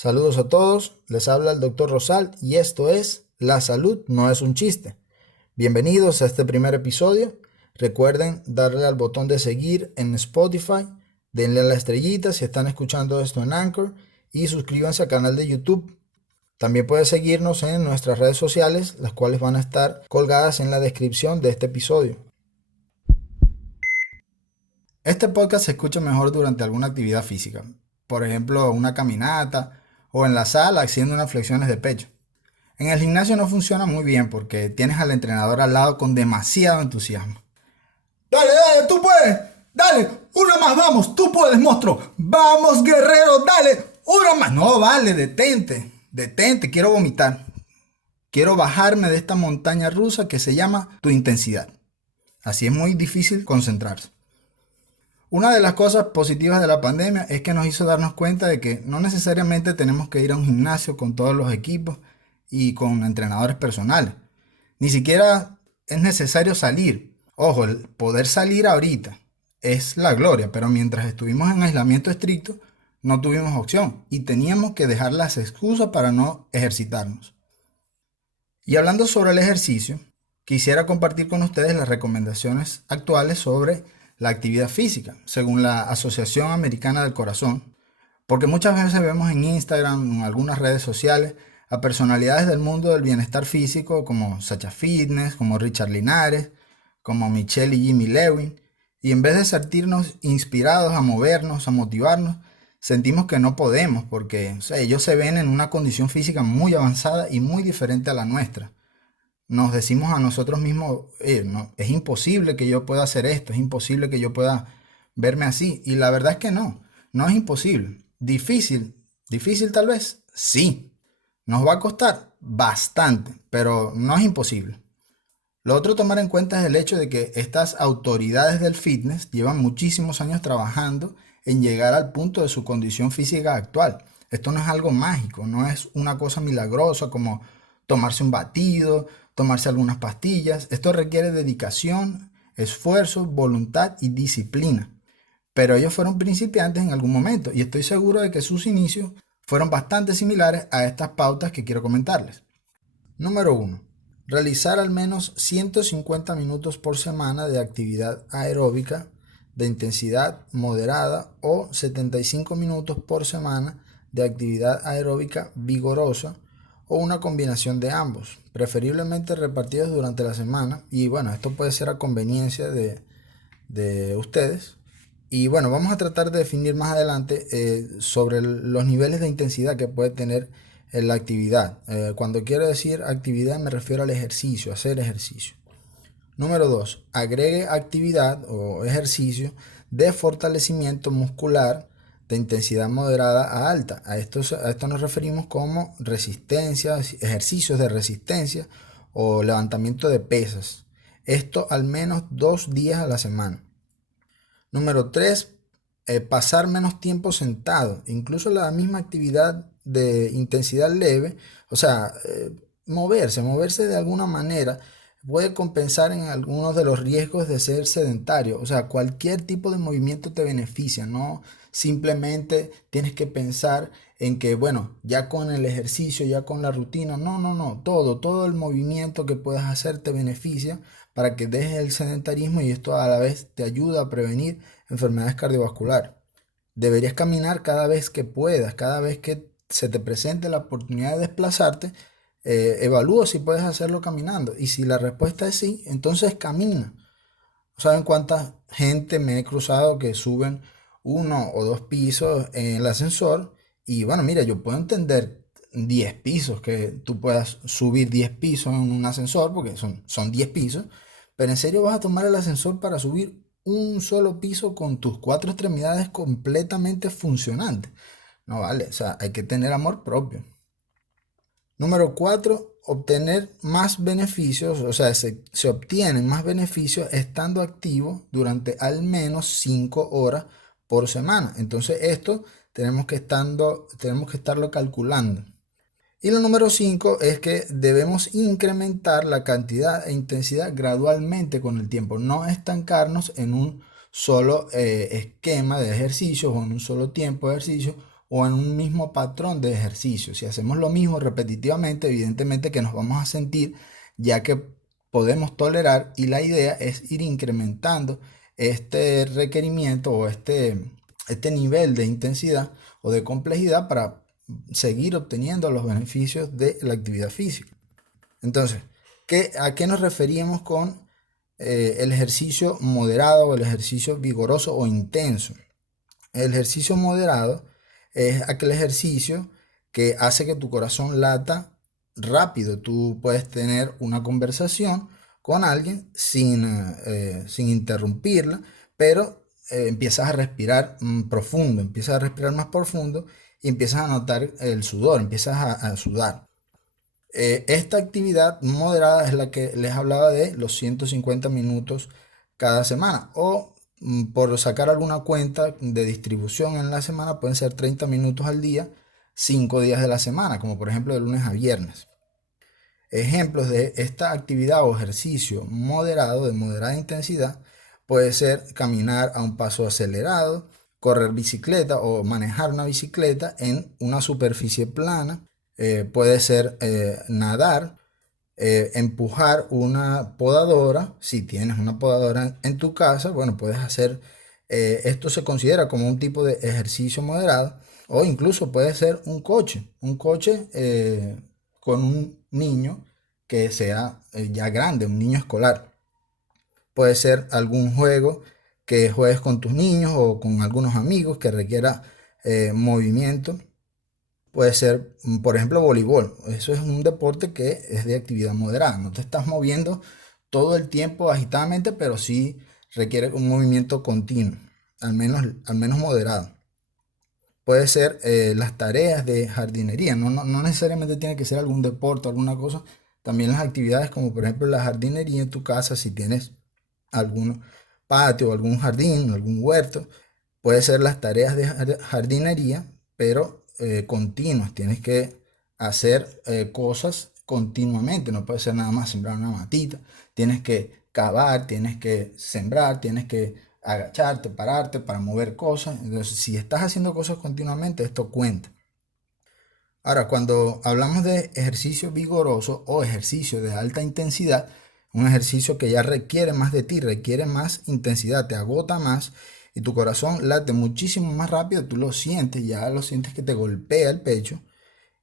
Saludos a todos, les habla el Dr. Rosal y esto es La salud no es un chiste. Bienvenidos a este primer episodio. Recuerden darle al botón de seguir en Spotify, denle a la estrellita si están escuchando esto en Anchor y suscríbanse al canal de YouTube. También pueden seguirnos en nuestras redes sociales, las cuales van a estar colgadas en la descripción de este episodio. Este podcast se escucha mejor durante alguna actividad física, por ejemplo, una caminata o en la sala haciendo unas flexiones de pecho. En el gimnasio no funciona muy bien porque tienes al entrenador al lado con demasiado entusiasmo. Dale, dale, tú puedes. Dale, una más, vamos, tú puedes, monstruo. Vamos, guerrero, dale, una más. No, vale, detente, detente, quiero vomitar. Quiero bajarme de esta montaña rusa que se llama tu intensidad. Así es muy difícil concentrarse. Una de las cosas positivas de la pandemia es que nos hizo darnos cuenta de que no necesariamente tenemos que ir a un gimnasio con todos los equipos y con entrenadores personales. Ni siquiera es necesario salir. Ojo, el poder salir ahorita es la gloria, pero mientras estuvimos en aislamiento estricto, no tuvimos opción y teníamos que dejar las excusas para no ejercitarnos. Y hablando sobre el ejercicio, quisiera compartir con ustedes las recomendaciones actuales sobre la actividad física, según la Asociación Americana del Corazón, porque muchas veces vemos en Instagram, en algunas redes sociales, a personalidades del mundo del bienestar físico como Sacha Fitness, como Richard Linares, como Michelle y Jimmy Lewin, y en vez de sentirnos inspirados a movernos, a motivarnos, sentimos que no podemos porque ellos se ven en una condición física muy avanzada y muy diferente a la nuestra. Nos decimos a nosotros mismos, no, es imposible que yo pueda hacer esto, es imposible que yo pueda verme así. Y la verdad es que no, no es imposible. Difícil tal vez, sí. Nos va a costar bastante, pero no es imposible. Lo otro a tomar en cuenta es el hecho de que estas autoridades del fitness llevan muchísimos años trabajando en llegar al punto de su condición física actual. Esto no es algo mágico, no es una cosa milagrosa como tomarse un batido, tomarse algunas pastillas. Esto requiere dedicación, esfuerzo, voluntad y disciplina. Pero ellos fueron principiantes en algún momento y estoy seguro de que sus inicios fueron bastante similares a estas pautas que quiero comentarles. Número 1. Realizar al menos 150 minutos por semana de actividad aeróbica de intensidad moderada o 75 minutos por semana de actividad aeróbica vigorosa o una combinación de ambos, preferiblemente repartidos durante la semana. Y bueno, esto puede ser a conveniencia de ustedes. Y bueno, vamos a tratar de definir más adelante sobre los niveles de intensidad que puede tener en la actividad. Cuando quiero decir actividad me refiero al ejercicio, hacer ejercicio. Número 2. Agregue actividad o ejercicio de fortalecimiento muscular de intensidad moderada a alta. A esto nos referimos como resistencia, ejercicios de resistencia o levantamiento de pesas. Esto al menos 2 días a la semana. Número 3, pasar menos tiempo sentado. Incluso la misma actividad de intensidad leve, o sea, moverse de alguna manera puede compensar en algunos de los riesgos de ser sedentario. O sea, cualquier tipo de movimiento te beneficia, no simplemente tienes que pensar en que, bueno, ya con el ejercicio, ya con la rutina, no, todo el movimiento que puedas hacer te beneficia para que dejes el sedentarismo y esto a la vez te ayuda a prevenir enfermedades cardiovasculares. Deberías caminar cada vez que puedas, cada vez que se te presente la oportunidad de desplazarte, evalúa si puedes hacerlo caminando. Y si la respuesta es sí, entonces camina. ¿Saben cuánta gente me he cruzado que suben 1 o 2 pisos en el ascensor? Y bueno, mira, yo puedo entender 10 pisos, que tú puedas subir 10 pisos en un ascensor, porque son 10 pisos, pero ¿en serio vas a tomar el ascensor para subir un solo piso con tus 4 extremidades completamente funcionantes? No vale, o sea, hay que tener amor propio. Número 4, obtener más beneficios, o sea, se obtienen más beneficios estando activo durante al menos 5 horas por semana. Entonces esto tenemos que estarlo calculando. Y lo número 5 es que debemos incrementar la cantidad e intensidad gradualmente con el tiempo, no estancarnos en un solo esquema de ejercicios o en un solo tiempo de ejercicio o en un mismo patrón de ejercicio. Si hacemos lo mismo repetitivamente, evidentemente que nos vamos a sentir, ya que podemos tolerar, y la idea es ir incrementando este requerimiento o este nivel de intensidad o de complejidad para seguir obteniendo los beneficios de la actividad física. Entonces, ¿a qué nos referíamos con el ejercicio moderado o el ejercicio vigoroso o intenso? El ejercicio moderado es aquel ejercicio que hace que tu corazón lata rápido. Tú puedes tener una conversación con alguien sin interrumpirla, pero empiezas a respirar profundo, empiezas a respirar más profundo y empiezas a notar el sudor, empiezas a sudar. Esta actividad moderada es la que les hablaba de los 150 minutos cada semana, o por sacar alguna cuenta de distribución en la semana pueden ser 30 minutos al día, 5 días de la semana, como por ejemplo de lunes a viernes. Ejemplos de esta actividad o ejercicio moderado, de moderada intensidad, puede ser caminar a un paso acelerado, correr bicicleta o manejar una bicicleta en una superficie plana, puede ser nadar, empujar una podadora. Si tienes una podadora en tu casa, bueno, puedes hacer, esto se considera como un tipo de ejercicio moderado, o incluso puede ser un coche con un niño que sea ya grande, un niño escolar. Puede ser algún juego que juegues con tus niños o con algunos amigos que requiera movimiento. Puede ser, por ejemplo, voleibol. Eso es un deporte que es de actividad moderada. No te estás moviendo todo el tiempo agitadamente, pero sí requiere un movimiento continuo, al menos moderado. Puede ser las tareas de jardinería. No necesariamente tiene que ser algún deporte o alguna cosa. También las actividades como por ejemplo la jardinería en tu casa, si tienes algún patio, algún jardín, algún huerto. Puede ser las tareas de jardinería, pero continuas. Tienes que hacer cosas continuamente. No puede ser nada más sembrar una matita. Tienes que cavar, tienes que sembrar, tienes que agacharte, pararte para mover cosas. Entonces, si estás haciendo cosas continuamente, esto cuenta. Ahora, cuando hablamos de ejercicio vigoroso o ejercicio de alta intensidad, un ejercicio que ya requiere más de ti, requiere más intensidad, te agota más y tu corazón late muchísimo más rápido, tú lo sientes, ya lo sientes que te golpea el pecho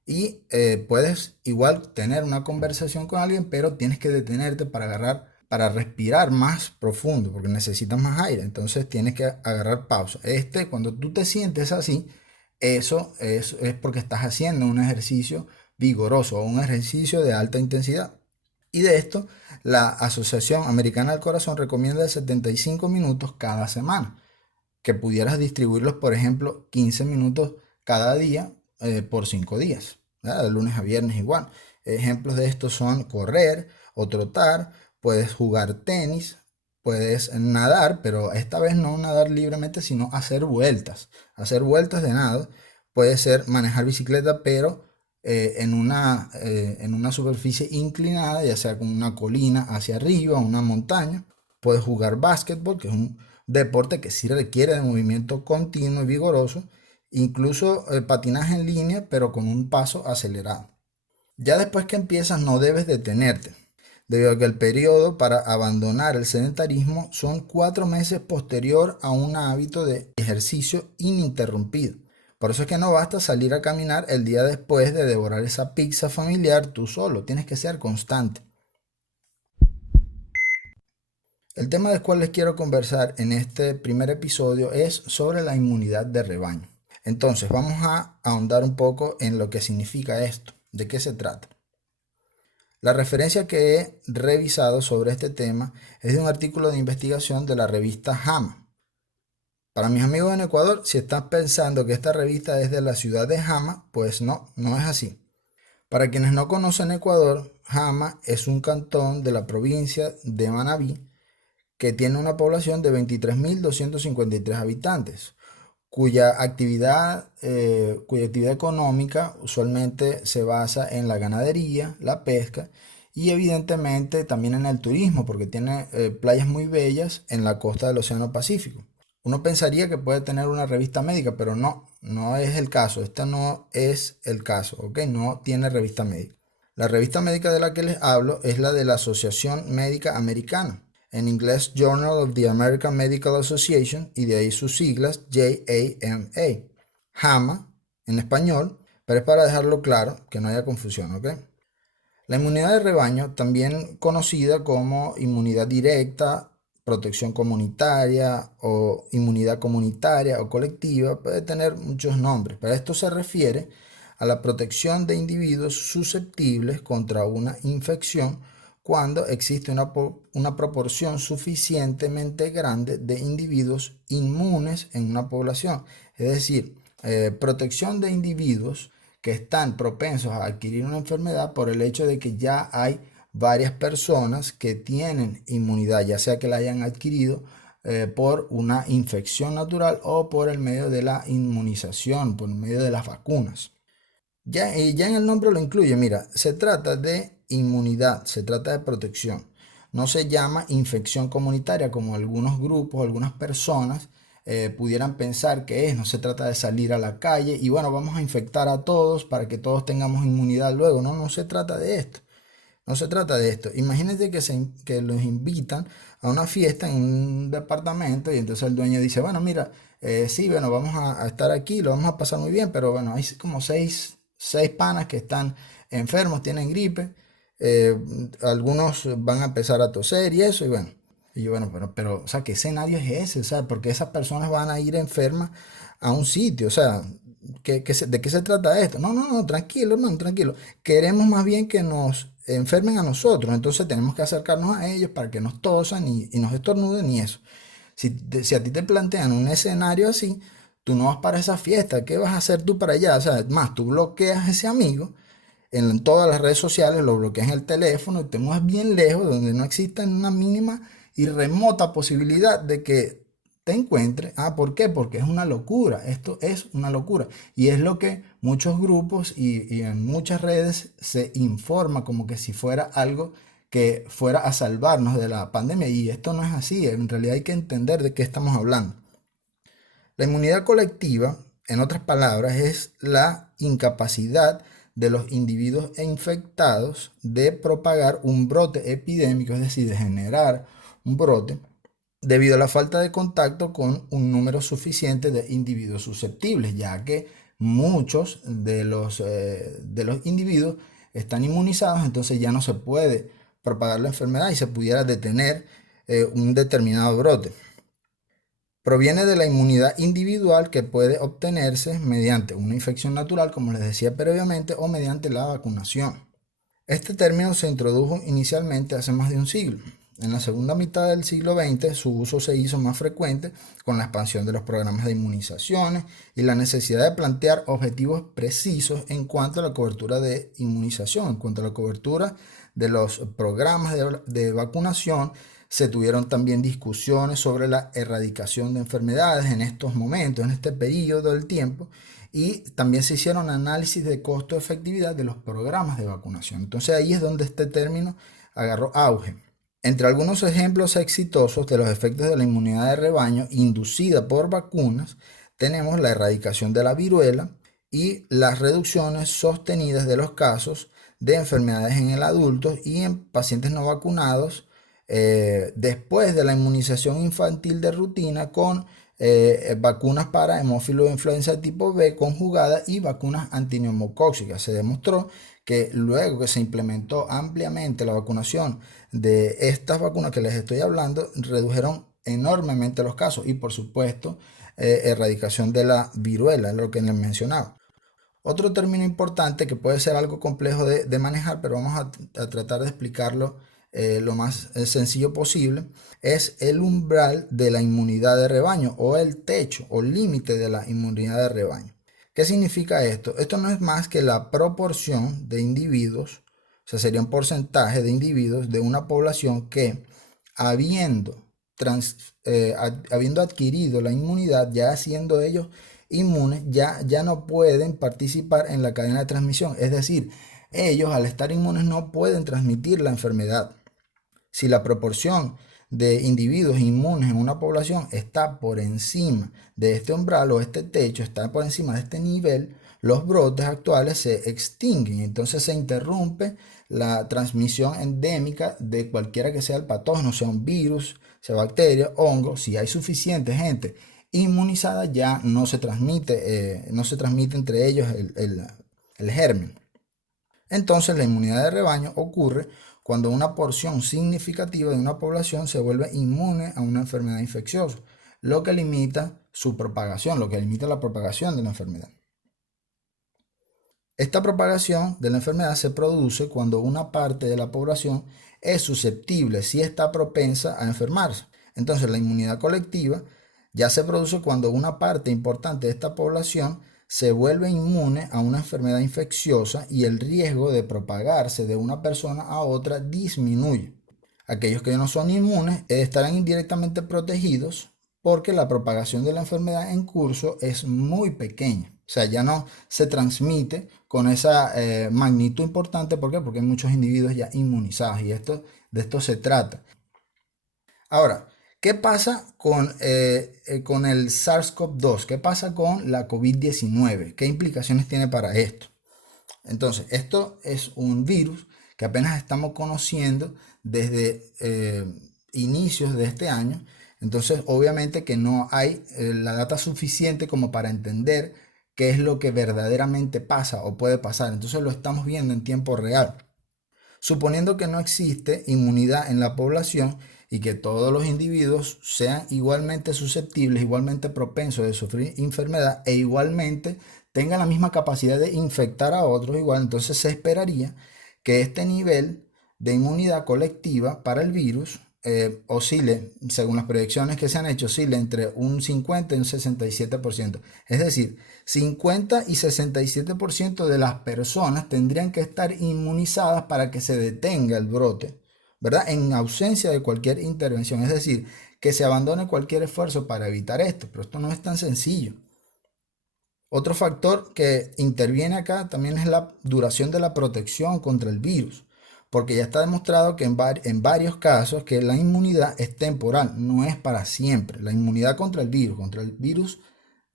y puedes igual tener una conversación con alguien, pero tienes que detenerte para agarrar, para respirar más profundo, porque necesitas más aire, entonces tienes que agarrar pausa. Cuando tú te sientes así, eso es porque estás haciendo un ejercicio vigoroso o un ejercicio de alta intensidad. Y de esto, la Asociación Americana del Corazón recomienda 75 minutos cada semana, que pudieras distribuirlos, por ejemplo, 15 minutos cada día por 5 días, ¿verdad? De lunes a viernes igual. Ejemplos de esto son correr o trotar, puedes jugar tenis, puedes nadar, pero esta vez no nadar libremente, sino hacer vueltas de nado. Puede ser manejar bicicleta, pero en una superficie inclinada, ya sea con una colina hacia arriba, una montaña. Puedes jugar básquetbol, que es un deporte que sí requiere de movimiento continuo y vigoroso, incluso patinaje en línea, pero con un paso acelerado. Ya después que empiezas no debes detenerte, debido a que el periodo para abandonar el sedentarismo son 4 meses posterior a un hábito de ejercicio ininterrumpido. Por eso es que no basta salir a caminar el día después de devorar esa pizza familiar tú solo, tienes que ser constante. El tema del cual les quiero conversar en este primer episodio es sobre la inmunidad de rebaño. Entonces, vamos a ahondar un poco en lo que significa esto, de qué se trata. La referencia que he revisado sobre este tema es de un artículo de investigación de la revista JAMA. Para mis amigos en Ecuador, si están pensando que esta revista es de la ciudad de Jama, pues no es así. Para quienes no conocen Ecuador, Jama es un cantón de la provincia de Manabí que tiene una población de 23.253 habitantes, cuya actividad económica usualmente se basa en la ganadería, la pesca y evidentemente también en el turismo, porque tiene playas muy bellas en la costa del Océano Pacífico. Uno pensaría que puede tener una revista médica, pero no, no es el caso. Este no es el caso, ¿ok? No tiene revista médica. La revista médica de la que les hablo es la de la Asociación Médica Americana, en inglés Journal of the American Medical Association, y de ahí sus siglas JAMA, JAMA en español, pero es para dejarlo claro, que no haya confusión, ¿ok? La inmunidad de rebaño, también conocida como inmunidad directa, protección comunitaria o inmunidad comunitaria o colectiva, puede tener muchos nombres, pero esto se refiere a la protección de individuos susceptibles contra una infección cuando existe una proporción suficientemente grande de individuos inmunes en una población. Es decir, protección de individuos que están propensos a adquirir una enfermedad por el hecho de que ya hay varias personas que tienen inmunidad, ya sea que la hayan adquirido por una infección natural o por el medio de la inmunización, por el medio de las vacunas. Ya en el nombre lo incluye, mira, se trata de inmunidad, se trata de protección. No se llama infección comunitaria como algunos grupos, algunas personas pudieran pensar que es. No se trata de salir a la calle y bueno, vamos a infectar a todos para que todos tengamos inmunidad luego. No, no se trata de esto. No se trata de esto. Imagínense que los invitan a una fiesta en un departamento y entonces el dueño dice, bueno, mira, sí, bueno, vamos a estar aquí, lo vamos a pasar muy bien, pero bueno, hay como seis panas que están enfermos, tienen gripe, eh, algunos van a empezar a toser y eso, y bueno. Y yo, bueno, pero, o sea, ¿qué escenario es ese? O sea, porque esas personas van a ir enfermas a un sitio, o sea, ¿de qué se trata esto? No, no, no, tranquilo, hermano, tranquilo. Queremos más bien que nos enfermen a nosotros, entonces tenemos que acercarnos a ellos para que nos tosan y nos estornuden y eso. Si a ti te plantean un escenario así, tú no vas para esa fiesta, ¿qué vas a hacer tú para allá? O sea, más, tú bloqueas a ese amigo en todas las redes sociales, lo bloqueas en el teléfono y te mueves bien lejos, donde no exista una mínima y remota posibilidad de que te encuentre. Ah, ¿por qué? Porque es una locura. Esto es una locura. Y es lo que muchos grupos y en muchas redes se informa como que si fuera algo que fuera a salvarnos de la pandemia. Y esto no es así. En realidad hay que entender de qué estamos hablando. La inmunidad colectiva, en otras palabras, es la incapacidad de los individuos infectados de propagar un brote epidémico, es decir, de generar un brote debido a la falta de contacto con un número suficiente de individuos susceptibles, ya que muchos de los individuos están inmunizados, entonces ya no se puede propagar la enfermedad y se pudiera detener un determinado brote. Proviene de la inmunidad individual que puede obtenerse mediante una infección natural, como les decía previamente, o mediante la vacunación. Este término se introdujo inicialmente hace más de un siglo. En la segunda mitad del siglo XX su uso se hizo más frecuente con la expansión de los programas de inmunizaciones y la necesidad de plantear objetivos precisos en cuanto a la cobertura de inmunización, en cuanto a la cobertura de los programas de vacunación. Se tuvieron también discusiones sobre la erradicación de enfermedades en estos momentos, en este periodo del tiempo, y también se hicieron análisis de costo-efectividad de los programas de vacunación. Entonces ahí es donde este término agarró auge. Entre algunos ejemplos exitosos de los efectos de la inmunidad de rebaño inducida por vacunas, tenemos la erradicación de la viruela y las reducciones sostenidas de los casos de enfermedades en el adulto y en pacientes no vacunados después de la inmunización infantil de rutina con vacunas para hemófilo influenza tipo B conjugada y vacunas antineumocóxicas. Se demostró que luego que se implementó ampliamente la vacunación de estas vacunas que les estoy hablando, redujeron enormemente los casos y por supuesto erradicación de la viruela, es lo que les mencionaba. Otro término importante que puede ser algo complejo de manejar, pero vamos a tratar de explicarlo lo más sencillo posible, es el umbral de la inmunidad de rebaño o el techo o límite de la inmunidad de rebaño. ¿Qué significa esto? Esto no es más que la proporción de individuos, o sea, sería un porcentaje de individuos de una población que habiendo, habiendo adquirido la inmunidad, ya siendo ellos inmunes, ya no pueden participar en la cadena de transmisión. Es decir, ellos al estar inmunes no pueden transmitir la enfermedad. Si la proporción de individuos inmunes en una población está por encima de este umbral o este techo, está por encima de este nivel, los brotes actuales se extinguen. Entonces se interrumpe la transmisión endémica de cualquiera que sea el patógeno, sea un virus, sea bacteria, hongo. Si hay suficiente gente inmunizada, ya no se transmite entre ellos el germen. Entonces la inmunidad de rebaño ocurre cuando una porción significativa de una población se vuelve inmune a una enfermedad infecciosa, lo que limita su propagación, lo que limita la propagación de la enfermedad. Esta propagación de la enfermedad se produce cuando una parte de la población es susceptible, si está propensa a enfermarse. Entonces la inmunidad colectiva ya se produce cuando una parte importante de esta población se vuelve inmune a una enfermedad infecciosa y el riesgo de propagarse de una persona a otra disminuye. Aquellos que no son inmunes estarán indirectamente protegidos porque la propagación de la enfermedad en curso es muy pequeña. O sea, ya no se transmite con esa magnitud importante. ¿Por qué? Porque hay muchos individuos ya inmunizados y de esto se trata. Ahora, ¿qué pasa con el SARS-CoV-2? ¿Qué pasa con la COVID-19? ¿Qué implicaciones tiene para esto? Entonces, esto es un virus que apenas estamos conociendo desde inicios de este año. Entonces, obviamente que no hay la data suficiente como para entender qué es lo que verdaderamente pasa o puede pasar. Entonces, lo estamos viendo en tiempo real. Suponiendo que no existe inmunidad en la población y que todos los individuos sean igualmente susceptibles, igualmente propensos de sufrir enfermedad e igualmente tengan la misma capacidad de infectar a otros igual, entonces se esperaría que este nivel de inmunidad colectiva para el virus oscile, según las proyecciones que se han hecho, oscile entre un 50 y un 67%. Es decir, 50 y 67% de las personas tendrían que estar inmunizadas para que se detenga el brote, ¿verdad? En ausencia de cualquier intervención. Es decir, que se abandone cualquier esfuerzo para evitar esto, pero esto no es tan sencillo. Otro factor que interviene acá también es la duración de la protección contra el virus, porque ya está demostrado que en varios casos que la inmunidad es temporal, no es para siempre. La inmunidad contra el virus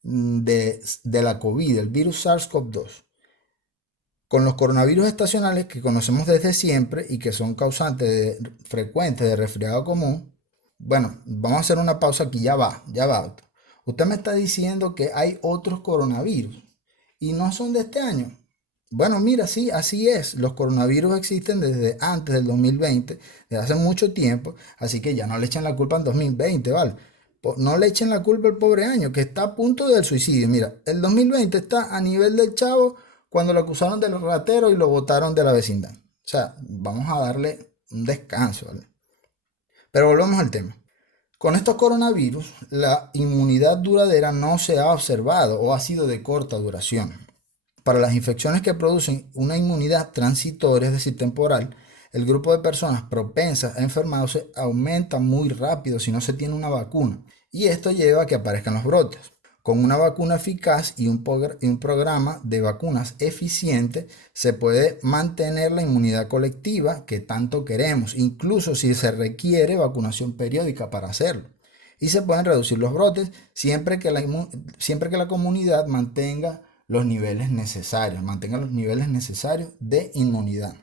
de la COVID, el virus SARS-CoV-2. Con los coronavirus estacionales que conocemos desde siempre y que son causantes frecuentes de resfriado común, bueno, vamos a hacer una pausa aquí, ya va. Usted me está diciendo que hay otros coronavirus y no son de este año. Bueno, mira, sí, así es. Los coronavirus existen desde antes del 2020, desde hace mucho tiempo, así que ya no le echen la culpa en 2020, ¿vale? No le echen la culpa al pobre año, que está a punto del suicidio. Mira, el 2020 está a nivel del Chavo cuando lo acusaron de los rateros y lo botaron de la vecindad. O sea, vamos a darle un descanso, ¿vale? Pero volvemos al tema. Con estos coronavirus, la inmunidad duradera no se ha observado o ha sido de corta duración. Para las infecciones que producen una inmunidad transitoria, es decir, temporal, el grupo de personas propensas a enfermarse aumenta muy rápido si no se tiene una vacuna. Y esto lleva a que aparezcan los brotes. Con una vacuna eficaz y un programa de vacunas eficiente, se puede mantener la inmunidad colectiva que tanto queremos, incluso si se requiere vacunación periódica para hacerlo. Y se pueden reducir los brotes siempre que la comunidad mantenga los niveles necesarios, de inmunidad.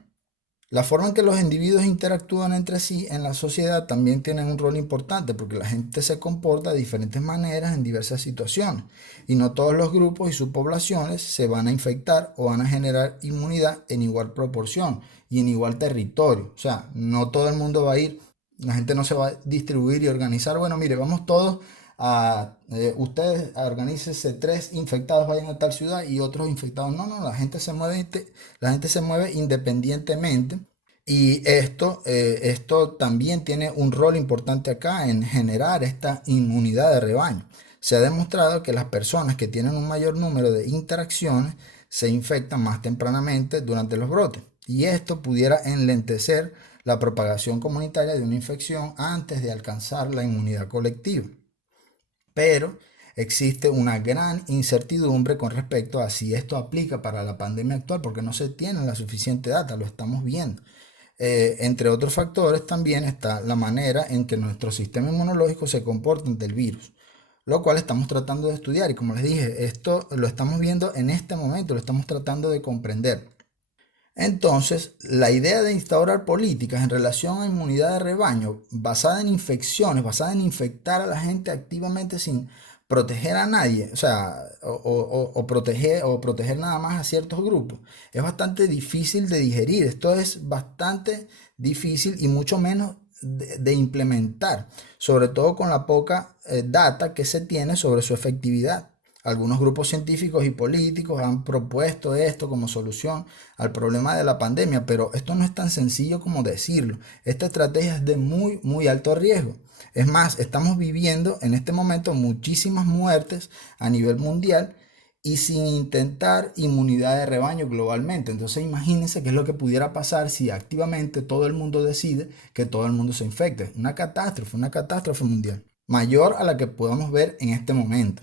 La forma en que los individuos interactúan entre sí en la sociedad también tienen un rol importante porque la gente se comporta de diferentes maneras en diversas situaciones y no todos los grupos y subpoblaciones se van a infectar o van a generar inmunidad en igual proporción y en igual territorio. O sea, no todo el mundo va a ir, la gente no se va a distribuir y organizar. Bueno, mire, vamos todos ustedes organícense, 3 infectados vayan a tal ciudad y otros infectados. No, la gente se mueve independientemente. Y esto también tiene un rol importante acá en generar esta inmunidad de rebaño. Se ha demostrado que las personas que tienen un mayor número de interacciones se infectan más tempranamente durante los brotes. Y esto pudiera enlentecer la propagación comunitaria de una infección antes de alcanzar la inmunidad colectiva. Pero existe una gran incertidumbre con respecto a si esto aplica para la pandemia actual porque no se tiene la suficiente data, lo estamos viendo. Entre otros factores también está la manera en que nuestro sistema inmunológico se comporta ante el virus, lo cual estamos tratando de estudiar y como les dije, esto lo estamos viendo en este momento, lo estamos tratando de comprender. Entonces, la idea de instaurar políticas en relación a inmunidad de rebaño basada en infecciones, basada en infectar a la gente activamente sin proteger a nadie, o sea, o proteger nada más a ciertos grupos, es bastante difícil de digerir. Esto es bastante difícil y mucho menos de implementar, sobre todo con la poca data que se tiene sobre su efectividad. Algunos grupos científicos y políticos han propuesto esto como solución al problema de la pandemia, pero esto no es tan sencillo como decirlo. Esta estrategia es de muy, muy alto riesgo. Es más, estamos viviendo en este momento muchísimas muertes a nivel mundial y sin intentar inmunidad de rebaño globalmente. Entonces imagínense qué es lo que pudiera pasar si activamente todo el mundo decide que todo el mundo se infecte. Una catástrofe mundial, mayor a la que podamos ver en este momento.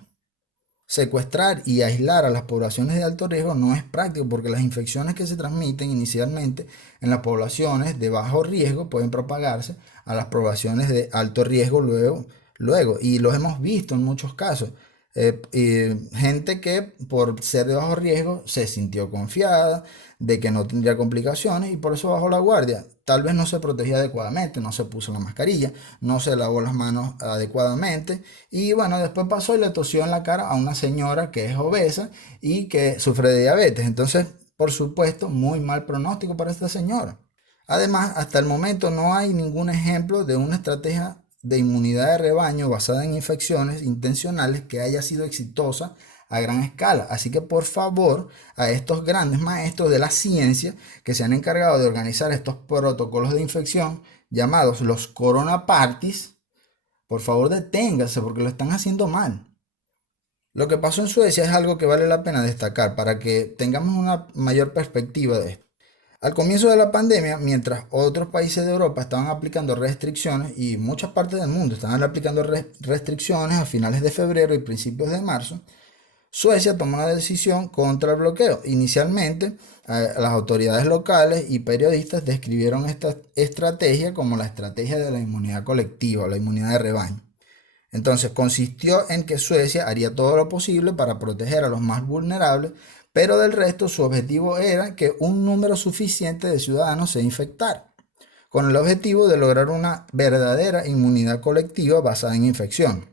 Secuestrar y aislar a las poblaciones de alto riesgo no es práctico porque las infecciones que se transmiten inicialmente en las poblaciones de bajo riesgo pueden propagarse a las poblaciones de alto riesgo luego y los hemos visto en muchos casos. Gente que por ser de bajo riesgo se sintió confiada de que no tendría complicaciones y por eso bajó la guardia. Tal vez no se protegía adecuadamente, no se puso la mascarilla, no se lavó las manos adecuadamente y bueno, después pasó y le tosió en la cara a una señora que es obesa y que sufre de diabetes. Entonces, por supuesto, muy mal pronóstico para esta señora. Además, hasta el momento no hay ningún ejemplo de una estrategia de inmunidad de rebaño basada en infecciones intencionales que haya sido exitosa a gran escala. Así que por favor, a estos grandes maestros de la ciencia que se han encargado de organizar estos protocolos de infección llamados los Corona Parties, por favor deténganse porque lo están haciendo mal. Lo que pasó en Suecia es algo que vale la pena destacar para que tengamos una mayor perspectiva de esto. Al comienzo de la pandemia, mientras otros países de Europa estaban aplicando restricciones y muchas partes del mundo estaban aplicando restricciones a finales de febrero y principios de marzo, Suecia tomó una decisión contra el bloqueo. Inicialmente, las autoridades locales y periodistas describieron esta estrategia como la estrategia de la inmunidad colectiva, la inmunidad de rebaño. Entonces consistió en que Suecia haría todo lo posible para proteger a los más vulnerables, pero del resto su objetivo era que un número suficiente de ciudadanos se infectara, con el objetivo de lograr una verdadera inmunidad colectiva basada en infección.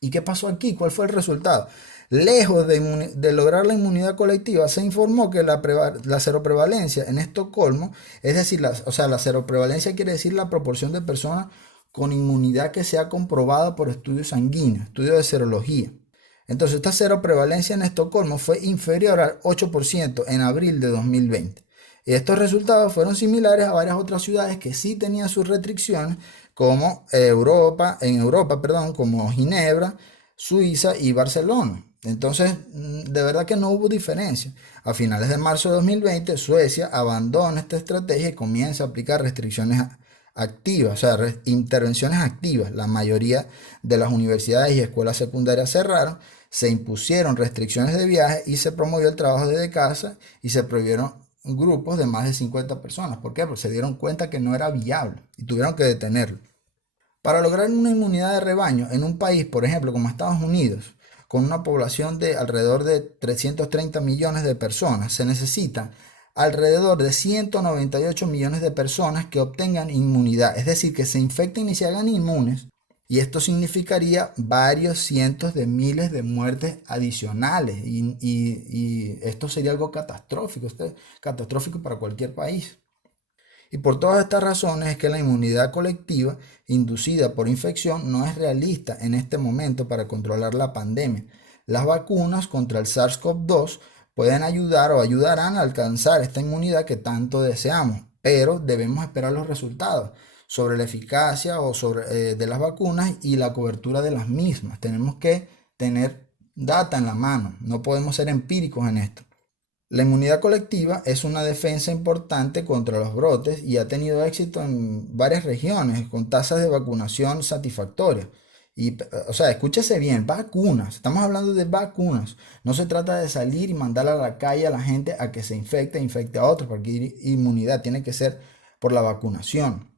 ¿Y qué pasó aquí? ¿Cuál fue el resultado? Lejos de lograr la inmunidad colectiva, se informó que la seroprevalencia en Estocolmo, es decir, la seroprevalencia quiere decir la proporción de personas con inmunidad que sea comprobada por estudios sanguíneos, estudios de serología. Entonces, esta seroprevalencia en Estocolmo fue inferior al 8% en abril de 2020. Y estos resultados fueron similares a varias otras ciudades que sí tenían sus restricciones, como en Europa, perdón, como Ginebra, Suiza y Barcelona. Entonces, de verdad que no hubo diferencia. A finales de marzo de 2020, Suecia abandona esta estrategia y comienza a aplicar restricciones activas, o sea, intervenciones activas. La mayoría de las universidades y escuelas secundarias cerraron, se impusieron restricciones de viaje y se promovió el trabajo desde casa y se prohibieron grupos de más de 50 personas. ¿Por qué? Porque se dieron cuenta que no era viable y tuvieron que detenerlo. Para lograr una inmunidad de rebaño en un país, por ejemplo, como Estados Unidos, con una población de alrededor de 330 millones de personas, se necesitan alrededor de 198 millones de personas que obtengan inmunidad, es decir, que se infecten y se hagan inmunes. Y esto significaría varios cientos de miles de muertes adicionales. Y esto sería algo catastrófico, catastrófico para cualquier país. Y por todas estas razones es que la inmunidad colectiva inducida por infección no es realista en este momento para controlar la pandemia. Las vacunas contra el SARS-CoV-2 pueden ayudar o ayudarán a alcanzar esta inmunidad que tanto deseamos, pero debemos esperar los resultados sobre la eficacia de las vacunas y la cobertura de las mismas. Tenemos que tener data en la mano, no podemos ser empíricos en esto. La inmunidad colectiva es una defensa importante contra los brotes y ha tenido éxito en varias regiones con tasas de vacunación satisfactorias. O sea, escúchese bien, vacunas, estamos hablando de vacunas. No se trata de salir y mandar a la calle a la gente a que se infecte, infecte a otros, porque inmunidad tiene que ser por la vacunación.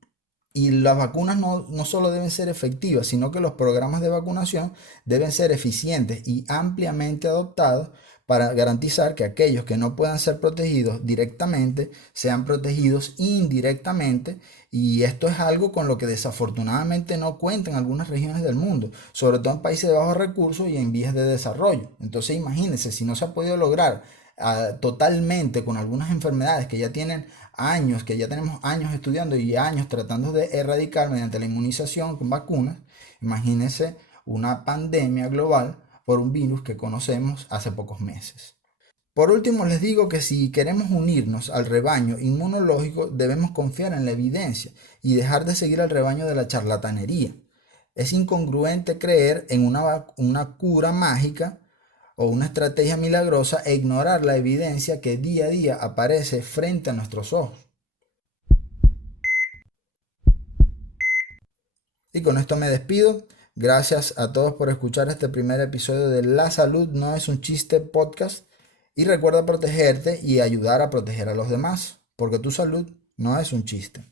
Y las vacunas no solo deben ser efectivas, sino que los programas de vacunación deben ser eficientes y ampliamente adoptados para garantizar que aquellos que no puedan ser protegidos directamente sean protegidos indirectamente. Y esto es algo con lo que desafortunadamente no cuentan algunas regiones del mundo, sobre todo en países de bajos recursos y en vías de desarrollo. Entonces imagínense, si no se ha podido lograr totalmente con algunas enfermedades que ya tienen años, que ya tenemos años estudiando y años tratando de erradicar mediante la inmunización con vacunas, imagínense una pandemia global por un virus que conocemos hace pocos meses. Por último, les digo que si queremos unirnos al rebaño inmunológico, debemos confiar en la evidencia y dejar de seguir al rebaño de la charlatanería. Es incongruente creer en una cura mágica o una estrategia milagrosa e ignorar la evidencia que día a día aparece frente a nuestros ojos. Y con esto me despido. Gracias a todos por escuchar este primer episodio de La Salud No Es un Chiste podcast. Y recuerda protegerte y ayudar a proteger a los demás, porque tu salud no es un chiste.